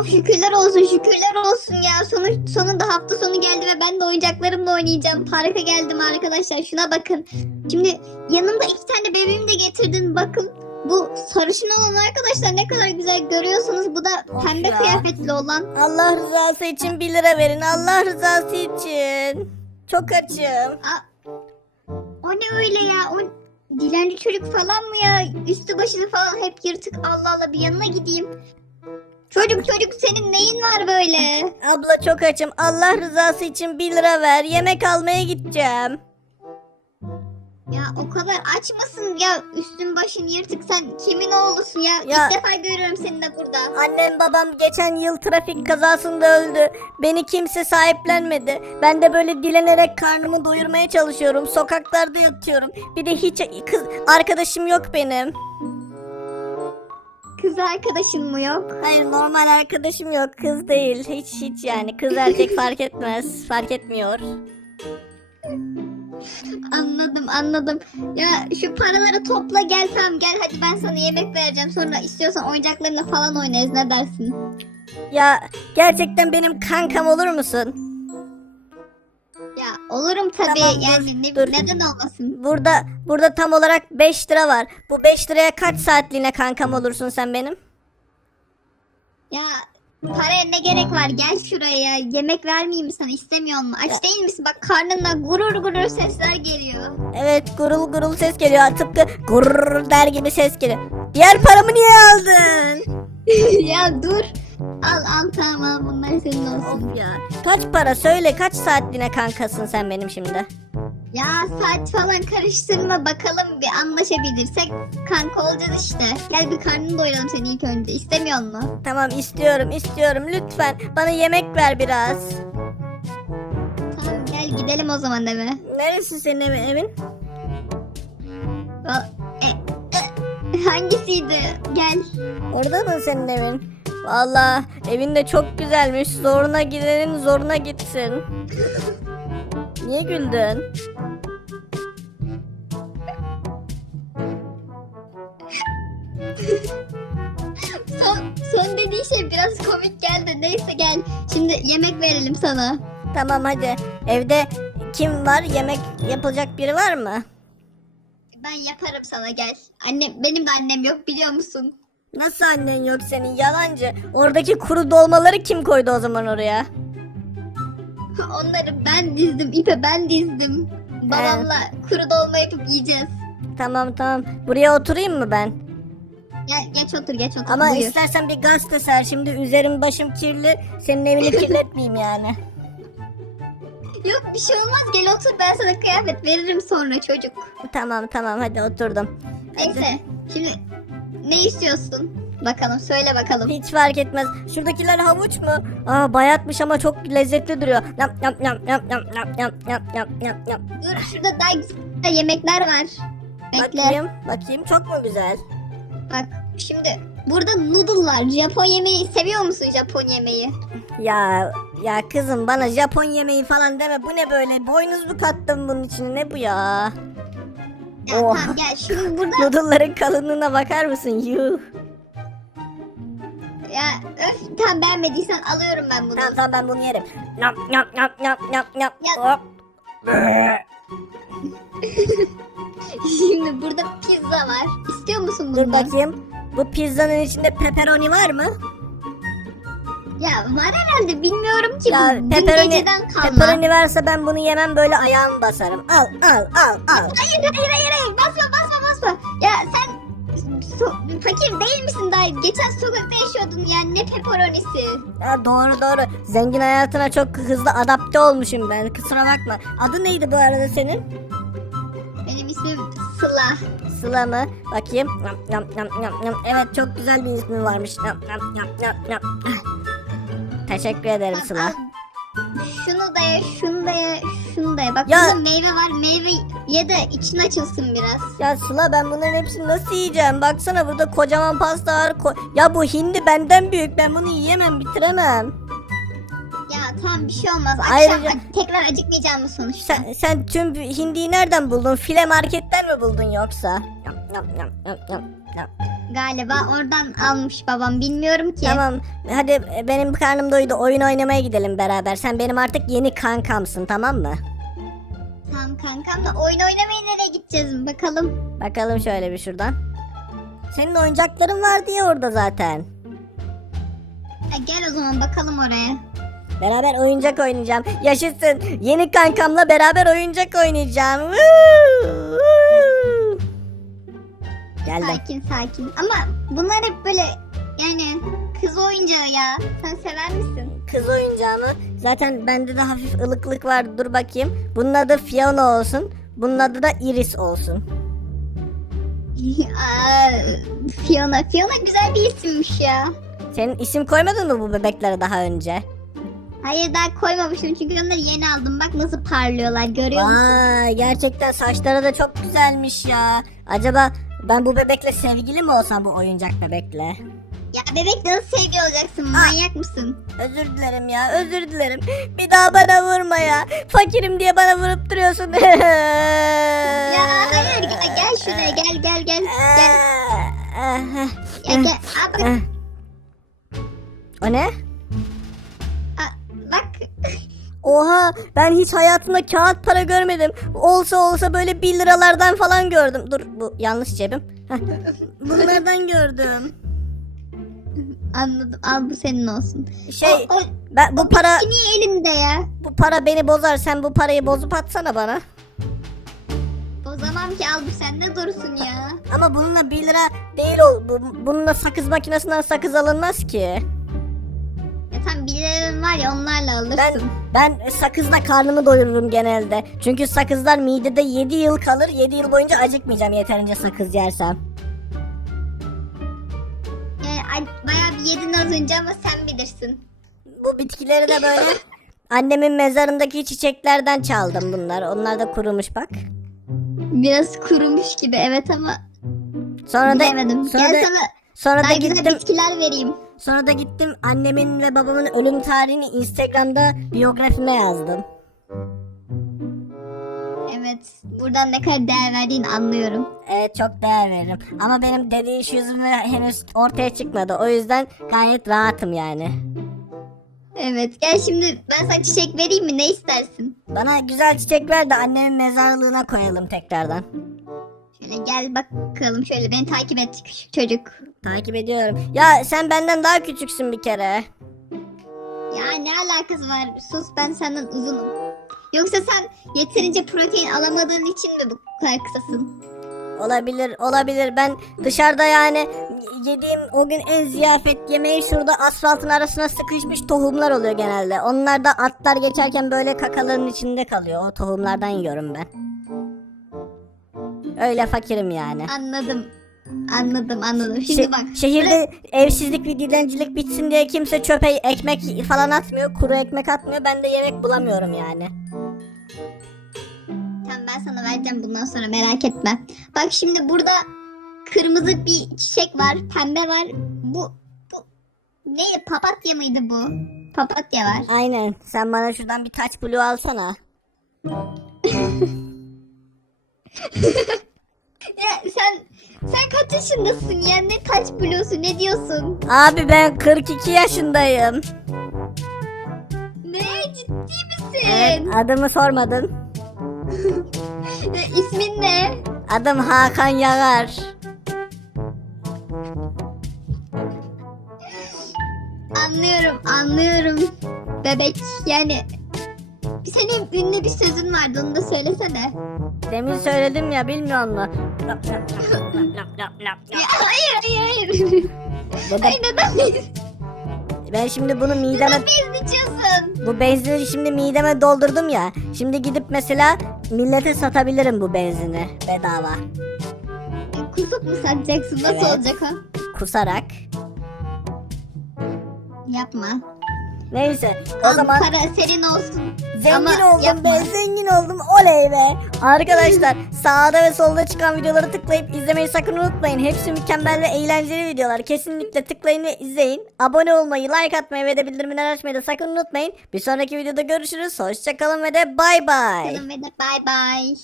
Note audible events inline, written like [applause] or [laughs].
Of şükürler olsun şükürler olsun ya. Sonu, sonunda hafta sonu geldi ve ben de oyuncaklarımla oynayacağım. Parka geldim arkadaşlar şuna bakın. Şimdi yanımda iki tane bebeğimi de getirdin bakın. Bu sarışın olan arkadaşlar ne kadar güzel görüyorsunuz. Bu da pembe ya. kıyafetli olan. Allah rızası için 1 lira verin. Allah rızası için. Çok açım. Aa, o ne öyle ya? O dilenci çocuk falan mı ya? Üstü başı falan hep yırtık. Allah Allah bir yanına gideyim. Çocuk çocuk senin neyin var böyle? Abla çok açım. Allah rızası için 1 lira ver. Yemek almaya gideceğim. Ya o kadar aç mısın ya? Üstün başın yırtık sen kimin oğlusun ya? Ya- İlk defa görüyorum seni de burada. Annem babam geçen yıl trafik kazasında öldü. Beni kimse sahiplenmedi. Ben de böyle dilenerek karnımı doyurmaya çalışıyorum. Sokaklarda yatıyorum. Bir de hiç kız arkadaşım yok benim. Kız arkadaşın mı yok? Hayır normal arkadaşım yok. Kız değil. Hiç hiç yani. Kız erkek fark etmez. Fark etmiyor. Anladım anladım. Ya şu paraları topla gel tamam gel hadi ben sana yemek vereceğim. Sonra istiyorsan oyuncaklarınla falan oynarız ne dersin? Ya gerçekten benim kankam olur musun? Olurum tabii Tamam, yani ne, dur. neden olmasın? Burada burada tam olarak 5 lira var. Bu 5 liraya kaç saatliğine kankam olursun sen benim? Ya paraya ne gerek var gel şuraya yemek vermeyeyim mi sana istemiyor mu? Aç değil misin bak karnında gurur gurur sesler geliyor. Evet gurul gurul ses geliyor. Tıpkı gurur der gibi ses geliyor. Diğer paramı niye aldın? [laughs] ya dur. Al al tamam bunlar senin olsun. Of ya. Kaç para söyle kaç saatliğine kankasın sen benim şimdi? Ya saat falan karıştırma bakalım bir anlaşabilirsek kanka olacağız işte. Gel bir karnını doyuralım seni ilk önce istemiyor mu? Tamam istiyorum istiyorum lütfen bana yemek ver biraz. Tamam gel gidelim o zaman eve. Neresi senin evi- evin? E, e, hangisiydi? Gel. Orada mı senin evin? Valla evin de çok güzelmiş. Zoruna gidenin zoruna gitsin. Niye güldün? Son, son dediği şey biraz komik geldi. Neyse gel. Şimdi yemek verelim sana. Tamam hadi. Evde kim var? Yemek yapılacak biri var mı? Ben yaparım sana gel. Annem benim de annem yok biliyor musun? Nasıl annen yok senin yalancı? Oradaki kuru dolmaları kim koydu o zaman oraya? [laughs] Onları ben dizdim. ipe ben dizdim. Babamla kuru dolma yapıp yiyeceğiz. Tamam tamam. Buraya oturayım mı ben? Gel geç otur geç otur. Ama Buyur. istersen bir gazete ser. Şimdi üzerim başım kirli. Senin evini kirletmeyeyim yani. [laughs] Yok bir şey olmaz gel otur ben sana kıyafet veririm sonra çocuk. Tamam tamam hadi oturdum. Neyse şimdi ne istiyorsun? Bakalım söyle bakalım. Hiç fark etmez. Şuradakiler havuç mu? Aa bayatmış ama çok lezzetli duruyor. Yap yap yap yap yap yap yap yap yap yap yap. Dur şurada daha güzel yemekler var. Bekle. Bakayım bakayım çok mu güzel? Bak şimdi burada noodle'lar. Japon yemeği seviyor musun Japon yemeği? Ya ya kızım bana Japon yemeği falan deme. Bu ne böyle? Boynuz mu kattın bunun içine? Ne bu ya? Ya Oh. tamam gel şimdi burada Noodle'ların kalınlığına bakar mısın? Yuh. ya öf tam beğenmediysen alıyorum ben bunu. Tamam tamam ben bunu yerim. Yap yap yap yap yap yap. Ya- Hop. Şimdi burada pizza var. İstiyor musun Dur bundan? bakayım. Bu pizzanın içinde pepperoni var mı? Ya var herhalde bilmiyorum ki Ya bu dün geceden kalma. pepperoni varsa ben bunu yemem böyle ayağımı basarım. Al al al al. Hayır hayır hayır hayır basma basma basma. Ya sen so- fakir değil misin daha? Geçen sokakta yaşıyordun yani ne pepperonisi. Ya doğru doğru. Zengin hayatına çok hızlı adapte olmuşum ben. Kusura bakma. Adı neydi bu arada senin? Benim ismim Sıla. Sıla mı? Bakayım. Yam, yam, yam, yam, yam. Evet çok güzel bir ismi varmış. Yam, yam, yam, yam, yam. Teşekkür ederim Sıla. al. Şunu da ye, şunu da ye, şunu da ye. Bak Ya- burada meyve var. Meyve ye de için açılsın biraz. Ya Sıla ben bunların hepsini nasıl yiyeceğim? Baksana burada kocaman pasta var. Ko- ya bu hindi benden büyük. Ben bunu yiyemem, bitiremem. Ya tamam bir şey olmaz. Akşam Ayrıca- tekrar acıkmayacağım mı sonuçta? Sen, sen tüm hindiyi nereden buldun? File marketten mi buldun yoksa? Yam, yam, yam, yam, yam, yam. Galiba oradan almış babam bilmiyorum ki. Tamam hadi e, benim karnım doydu oyun oynamaya gidelim beraber. Sen benim artık yeni kankamsın tamam mı? Tamam kankam da oyun oynamaya nereye gideceğiz bakalım. Bakalım şöyle bir şuradan. Senin oyuncakların var diye orada zaten. Ha, gel o zaman bakalım oraya. Beraber oyuncak oynayacağım. Yaşasın. Yeni kankamla beraber oyuncak oynayacağım. Woo! Geldim. Sakin sakin. Ama bunlar hep böyle yani kız oyuncağı ya. Sen sever misin? Kız oyuncağı mı? Zaten bende de hafif ılıklık var. Dur bakayım. Bunun adı Fiona olsun. Bunun adı da Iris olsun. [laughs] Aa, Fiona. Fiona güzel bir isimmiş ya. Senin isim koymadın mı bu bebeklere daha önce? Hayır daha koymamıştım çünkü onları yeni aldım. Bak nasıl parlıyorlar görüyor musun? Vay gerçekten saçları da çok güzelmiş ya. Acaba ben bu bebekle sevgili mi olsam bu oyuncak bebekle? Ya bebekle nasıl sevgi olacaksın? Manyak mısın? Özür dilerim ya özür dilerim. Bir daha bana vurma ya. Fakirim diye bana vurup duruyorsun. [laughs] Ya hayır gel, gel şuraya gel gel gel. Gel. [laughs] Ya gel. Aa, bak, o ne? Oha ben hiç hayatımda kağıt para görmedim. Olsa olsa böyle 1 liralardan falan gördüm. Dur bu yanlış cebim. Heh. Bunlardan gördüm. Anladım. Al bu senin olsun. Şey O, o, ben bu para o niye elinde ya? bu para beni bozar. Sen bu parayı bozup atsana bana. Bozamam ki al bu sende dursun ya. Ama bununla 1 lira değil ol. bu- Bununla sakız makinesinden sakız alınmaz ki. Tam birilerin var ya onlarla alırsın. Ben ben sakızla karnımı doyururum genelde. Çünkü sakızlar midede 7 yıl kalır. 7 yıl boyunca acıkmayacağım yeterince sakız yersem. Yani ay- bayağı bir yedin az önce ama sen bilirsin. Bu bitkileri de böyle [laughs] annemin mezarındaki çiçeklerden çaldım bunlar. Onlar da kurumuş bak. Biraz kurumuş gibi evet ama Sonra da bilemedim. sonra Gel da, sana sonra da daha güzel gittim bitkiler vereyim. Sonra da gittim annemin ve babamın ölüm tarihini Instagram'da biyografime yazdım. Evet buradan ne kadar değer verdiğini anlıyorum. Evet çok değer veririm. Ama benim dediği iş yüzümü henüz ortaya çıkmadı. O yüzden gayet rahatım yani. Evet gel şimdi ben sana çiçek vereyim mi ne istersin? Bana güzel çiçek ver de annemin mezarlığına koyalım tekrardan. Şöyle gel bakalım şöyle beni takip et çocuk. Takip ediyorum. Ya sen benden daha küçüksün bir kere. Ya ne alakası var sus ben senden uzunum. Yoksa sen yeterince protein alamadığın için mi bu kadar kısasın? Olabilir, olabilir. Ben dışarıda yani yediğim o gün en ziyafet yemeği şurada asfaltın arasına sıkışmış tohumlar oluyor genelde. Onlar da atlar geçerken böyle kakaların içinde kalıyor. O tohumlardan yiyorum ben. Öyle fakirim yani. Anladım. Anladım anladım. Şimdi Şe- bak. şehirde evsizlik ve dilencilik bitsin diye kimse çöpe ekmek falan atmıyor. Kuru ekmek atmıyor. Ben de yemek bulamıyorum yani. Tamam ben sana vereceğim bundan sonra merak etme. Bak şimdi burada kırmızı bir çiçek var, pembe var. Bu bu neydi? Papatya mıydı bu? Papatya var. Aynen. Sen bana şuradan bir taç blue alsana. [laughs] Kaç yaşındasın ya? Ne taç buluyorsun? Ne diyorsun? Abi ben 42 yaşındayım. Ne? Ciddi misin? Evet, adımı sormadın. [laughs] E, İsmin ne? Adım Hakan Yagar. Anlıyorum, anlıyorum. Bebek yani senin ünlü bir sözün vardı onu da söylesene. Demin söyledim ya bilmiyor musun? [laughs] Ya, hayır hayır hayır. Hayır neden ben şimdi bunu mideme neden içiyorsun? bu benzini şimdi mideme doldurdum ya. Şimdi gidip mesela millete satabilirim bu benzini bedava. Kusup mu satacaksın? Nasıl Evet. olacak o? Kusarak. Yapma. Neyse o Al, zaman para senin olsun. Zengin Ama oldum yapma. be zengin oldum oley be. Arkadaşlar sağda ve solda çıkan videoları tıklayıp izlemeyi sakın unutmayın. Hepsi mükemmel ve eğlenceli videolar. Kesinlikle tıklayın ve izleyin. Abone olmayı, like atmayı ve de bildirimleri açmayı da sakın unutmayın. Bir sonraki videoda görüşürüz. Hoşçakalın ve de bay bay. Canım ve de bay bay.